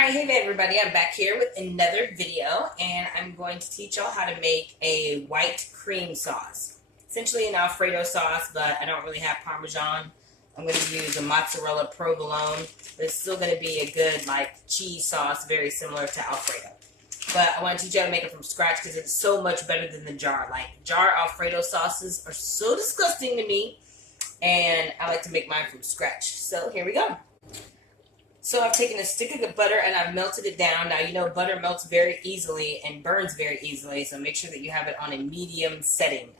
Alright, hey there everybody, I'm back here with another video and I'm going to teach y'all how to make a white cream sauce. Essentially an Alfredo sauce, but I don't really have Parmesan. I'm going to use a mozzarella provolone, but it's still going to be a good cheese sauce, very similar to Alfredo. But I want to teach you how to make it from scratch because it's so much better than the jar. Jar Alfredo sauces are so disgusting to me, and I like to make mine from scratch. So here we go. So I've taken a stick of butter and I've melted it down. Now, you know butter melts very easily and burns very easily, so make sure that you have it on a medium setting,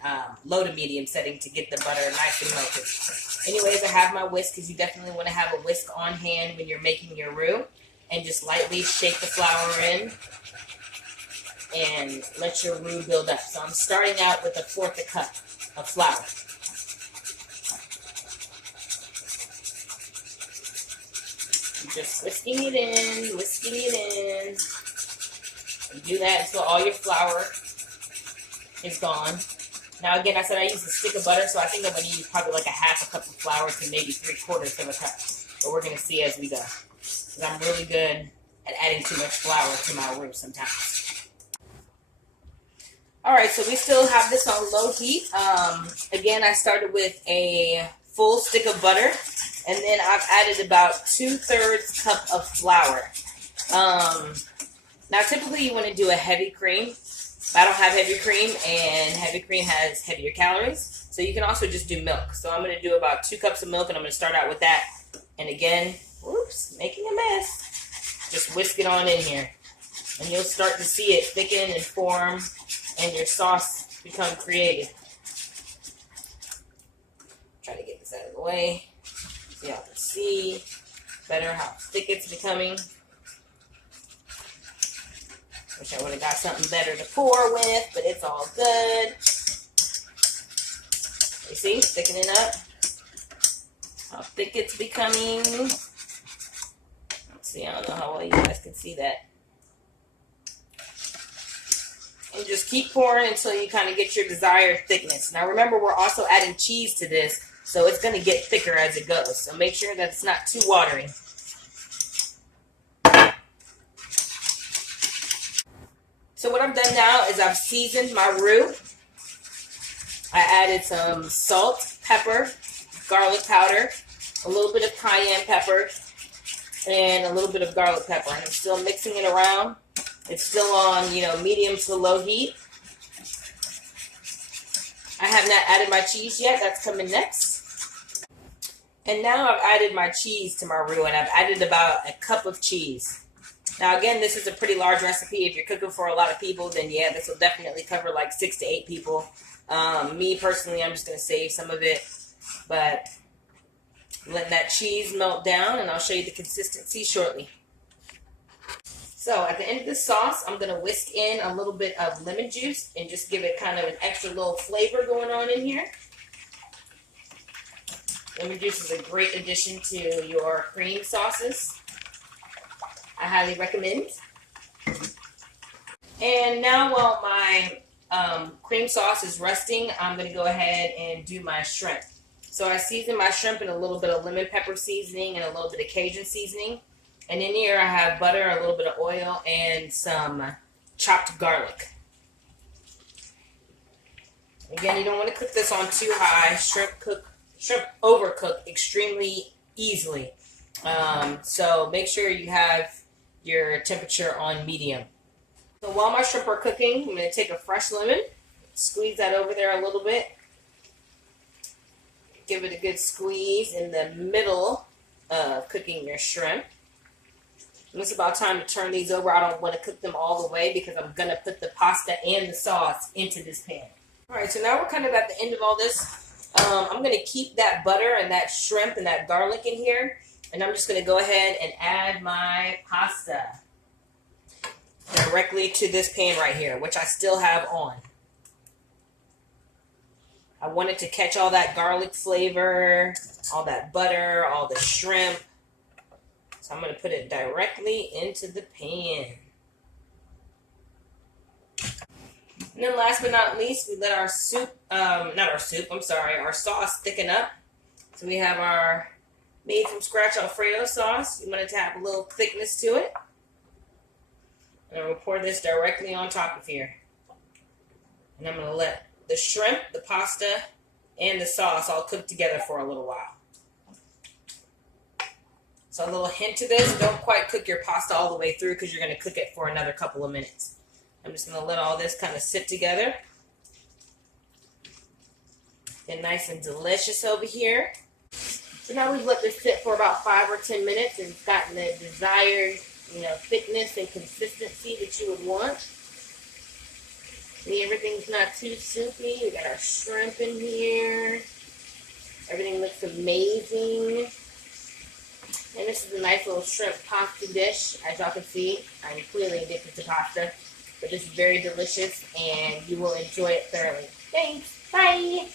low to medium setting, to get the butter nice and melted. Anyways, I have my whisk because you definitely want to have a whisk on hand when you're making your roux, and just lightly shake the flour in and let your roux build up. So I'm starting out with 1/4 cup of flour. Just whisking it in, and do that until all your flour is gone. Now again, I said I used a stick of butter, so I think I'm going to use probably like 1/2 cup of flour to maybe 3/4 of a cup. But we're going to see as we go, because I'm really good at adding too much flour to my roux sometimes. Alright, so we still have this on low heat. Again, I started with a full stick of butter. And then I've added about 2/3 cup of flour. Now, typically you want to do a heavy cream. But I don't have heavy cream, and heavy cream has heavier calories. So you can also just do milk. So I'm going to do about 2 cups of milk, and I'm going to start out with that. And again, whoops, making a mess. Just whisk it on in here. And you'll start to see it thicken and form, and your sauce become created. Try to get this out of the way. So y'all can see better how thick it's becoming. Wish I would have got something better to pour with, but it's all good. You see, thickening up. How thick it's becoming. Let's see, I don't know how well you guys can see that. And just keep pouring until you kind of get your desired thickness. Now remember, we're also adding cheese to this, so it's going to get thicker as it goes. So make sure that it's not too watery. So what I've done now is I've seasoned my roux. I added some salt, pepper, garlic powder, a little bit of cayenne pepper, and a little bit of garlic pepper. And I'm still mixing it around. It's still on, medium to low heat. I have not added my cheese yet. That's coming next. And now I've added my cheese to my roux, and I've added about 1 cup of cheese. Now again, this is a pretty large recipe. If you're cooking for a lot of people, then yeah, this will definitely cover like 6 to 8 people. Me personally, I'm just going to save some of it, but let that cheese melt down, and I'll show you the consistency shortly. So at the end of the sauce, I'm going to whisk in a little bit of lemon juice and just give it kind of an extra little flavor going on in here. Lemon juice is a great addition to your cream sauces. I highly recommend. And now while my cream sauce is resting, I'm going to go ahead and do my shrimp. So I seasoned my shrimp in a little bit of lemon pepper seasoning and a little bit of Cajun seasoning. And in here I have butter, a little bit of oil, and some chopped garlic. Again, you don't want to cook this on too high. Shrimp overcook extremely easily. So make sure you have your temperature on medium. So while my shrimp are cooking, I'm going to take a fresh lemon, squeeze that over there a little bit. Give it a good squeeze in the middle of cooking your shrimp. And it's about time to turn these over. I don't want to cook them all the way because I'm going to put the pasta and the sauce into this pan. Alright, so now we're kind of at the end of all this. I'm going to keep that butter and that shrimp and that garlic in here. And I'm just going to go ahead and add my pasta directly to this pan right here, which I still have on. I want it to catch all that garlic flavor, all that butter, all the shrimp. So I'm going to put it directly into the pan. And then last but not least, we let our our sauce thicken up. So we have our made from scratch Alfredo sauce. You want it to have a little thickness to it. And I'm going to pour this directly on top of here. And I'm going to let the shrimp, the pasta, and the sauce all cook together for a little while. So a little hint to this, don't quite cook your pasta all the way through because you're going to cook it for another couple of minutes. I'm just going to let all this kind of sit together. Get nice and delicious over here. So now we've let this sit for about 5 or 10 minutes and it's gotten the desired, thickness and consistency that you would want. See, everything's not too soupy. We got our shrimp in here. Everything looks amazing. And this is a nice little shrimp pasta dish. As y'all can see, I'm clearly addicted to pasta. But this is very delicious and you will enjoy it thoroughly. Thanks. Bye.